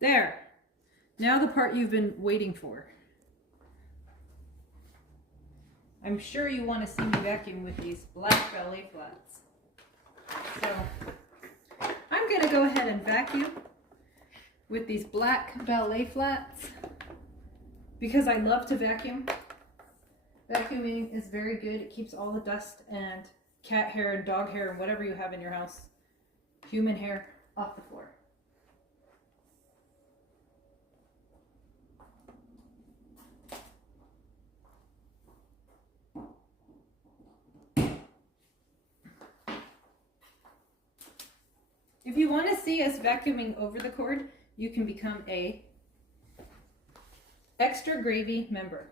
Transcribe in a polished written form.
There. Now the part you've been waiting for. I'm sure you want to see me vacuum with these black ballet flats. So I'm going to go ahead and vacuum with these black ballet flats because I love to vacuum. Vacuuming is very good. It keeps all the dust and cat hair and dog hair and whatever you have in your house, human hair, off the floor. If you want to see us vacuuming over the cord, you can become a extra gravy member.